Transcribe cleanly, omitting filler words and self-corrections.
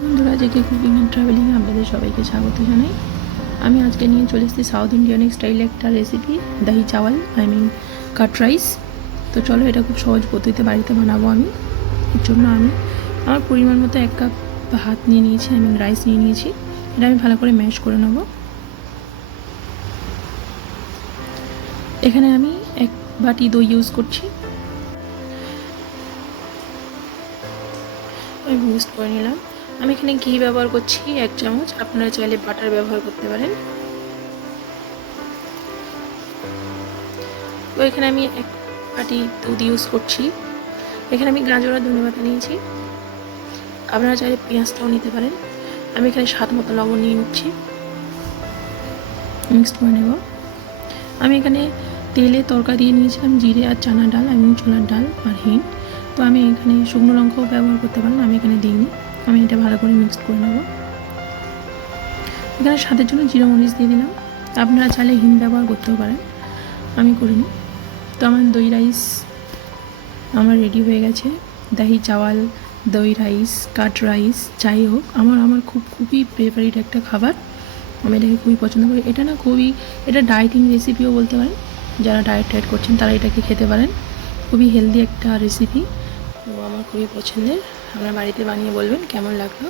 বন্ধুরা, JK cooking and travelling আপনাদের সবাইকে স্বাগত জানাই। আমি আজকে নিয়ে চলে এসেছি সাউথ ইন্ডিয়ান স্টাইলে একটা রেসিপি, দহি চাওয়াল কাট রাইস। তো চলো, এটা খুব সহজ পদ্ধতিতে বাড়িতে বানাবো আমি। এর জন্য আমি আমার পরিমাণ মতো 1 কাপ ভাত নিয়ে নিয়েছি, রাইস নিয়ে নিয়েছি। এটা আমি ভালো করে ম্যাশ করে নেব। এখানে আমি 1 বাটি দই ইউজ করছি। আমি মিক্সড করে নিলাম। আমি এখানে ঘি ব্যবহার করছি 1 চামচ, আপনারা চাইলে বাটার ব্যবহার করতে পারেন। তো এখানে আমি 1 বাটি দুধ ইউজ করছি। এখানে আমি গাজর আর ধনেপাতা নিয়েছি, আপনারা চাইলে পেঁয়াজটাও নিতে পারেন। আমি এখানে স্বাদ মতো লবণ নিয়ে নিচ্ছি, মিক্সড করে নেব। আমি এখানে তেলে তরকা দিয়ে নিয়েছিলাম জিরে আর চানা ডাল, ছোলার ডাল আর হিং। তো আমি এখানে শুকনো লঙ্কাও ব্যবহার করতে পারেন, আমি এখানে দিইনি। আমি এটা ভালো করে মিক্সড করে নেব। এখানে স্বাদের জন্য জিরা মরিচ দিয়ে দিলাম, আপনারা চাইলে হিং ব্যবহার করতেও পারেন, আমি করিনি। তো আমার দই রাইস আমার রেডি হয়ে গেছে। দহি চাওয়াল, দই রাইস, কাট রাইস, যাই হোক, আমার খুবই ফেভারিট একটা খাবার। আমি এটাকে খুবই পছন্দ করি। এটা ডায়েটিং রেসিপিও বলতে পারেন। যারা ডায়েট করছেন তারা এটাকে খেতে পারেন। খুবই হেলদি একটা রেসিপি, তো আমার খুবই পছন্দের। আপনার বাড়িতে বানিয়ে বলবেন কেমন লাগলো।